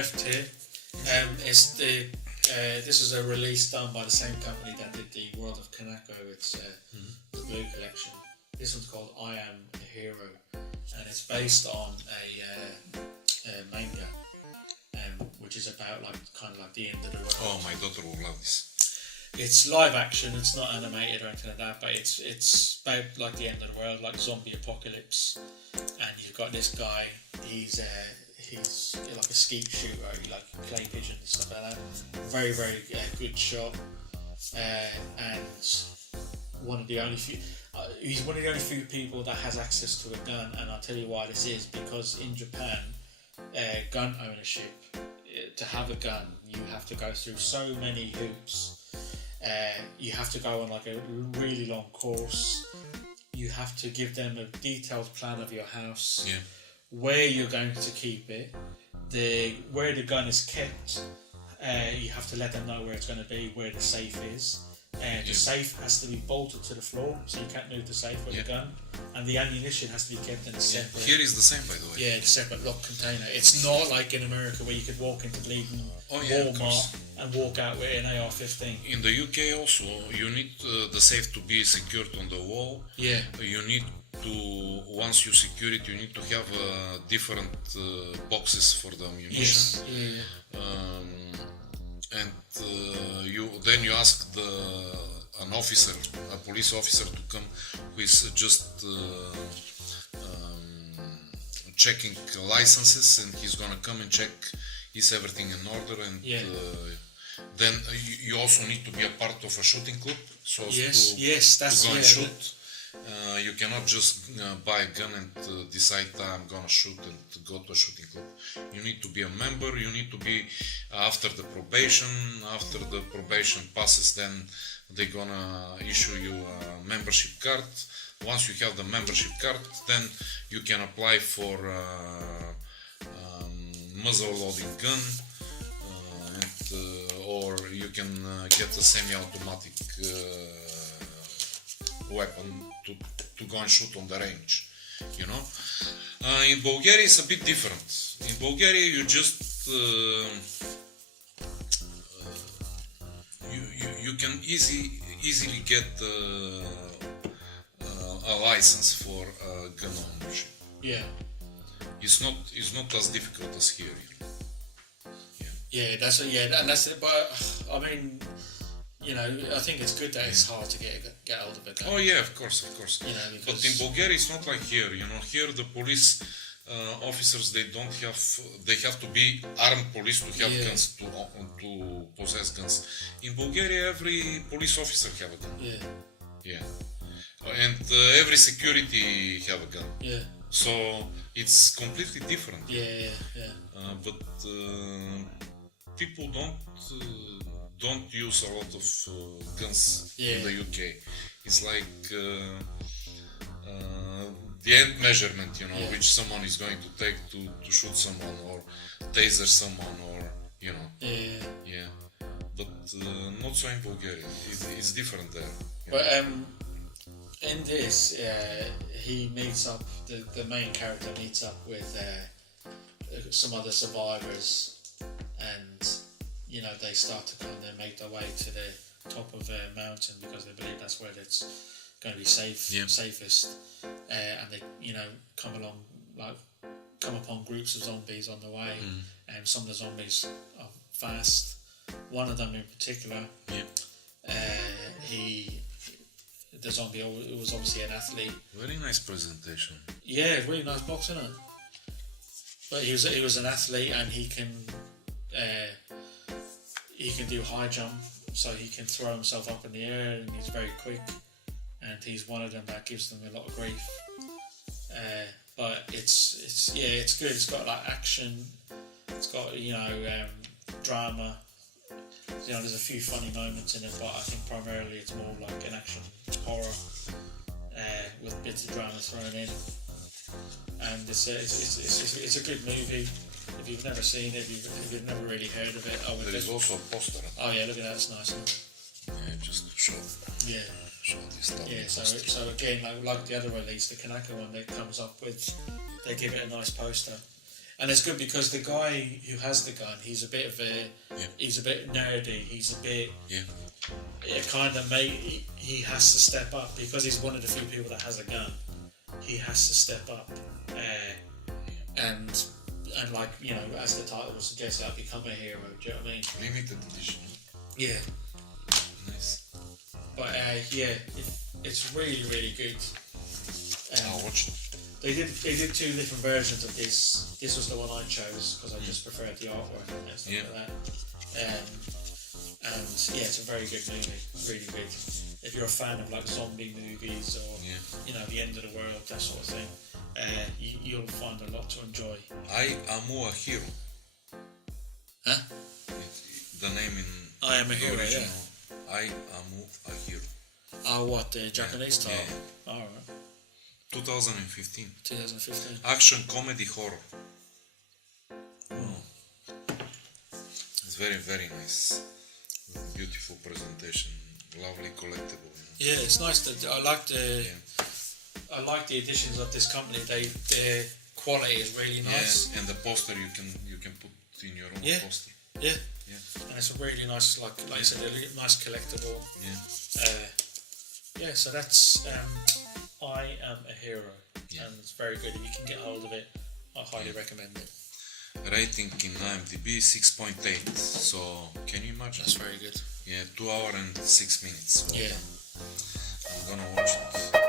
F tier. It's the this is a release done by the same company that did the World of Kanako. It's the Blue Collection. This one's called I Am a Hero, and it's based on a manga, which is about kind of like the end of the world. Oh, my daughter will love this. It's live action. It's not animated or anything like that, but it's about like the end of the world, like zombie apocalypse. And you've got this guy. He's like a skeet shooter. He like clay pigeon and stuff like that. Very good shot. And one of the only few. He's one of the only few people that has access to a gun, and I'll tell you why this is, because in Japan, gun ownership, to have a gun, you have to go through so many hoops. You have to go on like a really long course. You have to give them a detailed plan of your house, where you're going to keep it, where the gun is kept. You have to let them know where it's going to be, where the safe is. The safe has to be bolted to the floor, so you can't move the safe with the gun. And the ammunition has to be kept in a separate... Here is the same, by the way. Yeah, a separate locked container. It's not like in America where you could walk into bleeding Walmart and walk out with an AR-15. In the UK also, you need the safe to be secured on the wall. Yeah. You need to, once you secure it, you need to have different boxes for the ammunition. Yes. Yeah. And then you ask an officer, a police officer, to come, who is just checking licenses, and he's gonna come and check is everything in order, and then you also need to be a part of a shooting club, so to go and shoot. You cannot just buy a gun and decide I'm gonna shoot and go to a shooting club. You need to be a member, you need to be after the probation. After the probation passes, then they're gonna issue you a membership card. Once you have the membership card, then you can apply for muzzle loading gun, or you can get a semi-automatic weapon to go and shoot on the range, you know. In Bulgaria it's a bit different. In Bulgaria you just you can easily get a license for gun ownership. Yeah. It's not as difficult as here. That's it. But I mean, you know, I think it's good that it's hard to get hold of it. Oh yeah, of course. You know, but in Bulgaria it's not like here. You know, here the police officers, they have to be armed police to have guns, to possess guns. In Bulgaria, every police officer have a gun. Yeah. And every security have a gun. Yeah. So it's completely different. But people don't use a lot of guns in the UK. It's like the end measurement, you know, which someone is going to take to shoot someone or taser someone, or you know. But not so in Bulgaria. It's different there. But in this, he meets up. The main character meets up with some other survivors, and you know, they start to kind of make their way to the top of a mountain because they believe that's where it's going to be safest. And they, you know, come upon groups of zombies on the way, and some of the zombies are fast. One of them in particular, the zombie was obviously an athlete. Very nice presentation. Yeah, really nice box, isn't it? But he was an athlete, and he can do high jump, so he can throw himself up in the air, and he's very quick. And he's one of them that gives them a lot of grief. But it's good. It's got like action. It's got, you know, drama. You know, there's a few funny moments in it, but I think primarily it's more like an action horror with bits of drama thrown in. And it's a good movie. If you've never seen it, if you've never really heard of it, there is also a poster. Oh yeah, look at that, it's nice. Huh? Yeah, just to show. Yeah. Show this stuff. Yeah. So again, like the other release, the Kanaka one, that comes up with, they give it a nice poster. And it's good because the guy who has the gun, he's a bit nerdy. He's a bit. Yeah. It kind of he has to step up because he's one of the few people that has a gun. He has to step up, and like as the title would suggest, that become a hero. Do you know what I mean? Limited edition. Yeah. Nice. But it's really really good. I'll watch it. They did two different versions of this. This was the one I chose because I just preferred the artwork and stuff like that. And it's a very good movie, really good. If you're a fan of like zombie movies or the end of the world, that sort of thing, you'll find a lot to enjoy. I am a hero. Huh? The name in I am a hero. original. Yeah. I am a hero. Oh, what the Japanese title? Yeah. All right. 2015. 2015. Action, comedy, horror. It's very, very nice. Beautiful presentation. Lovely collectible. Yeah, it's nice. I like the editions of this company. Their quality is really nice. Yeah, and the poster you can put in your own poster. Yeah. And it's a really nice, like you said, a nice collectible. Yeah. So that's I Am a Hero, and it's very good. If you can get hold of it, I highly recommend it. Rating in IMDb 6.8. So can you imagine? That's very good. Yeah, 2 hours and 6 minutes. So yeah. I'm gonna watch it.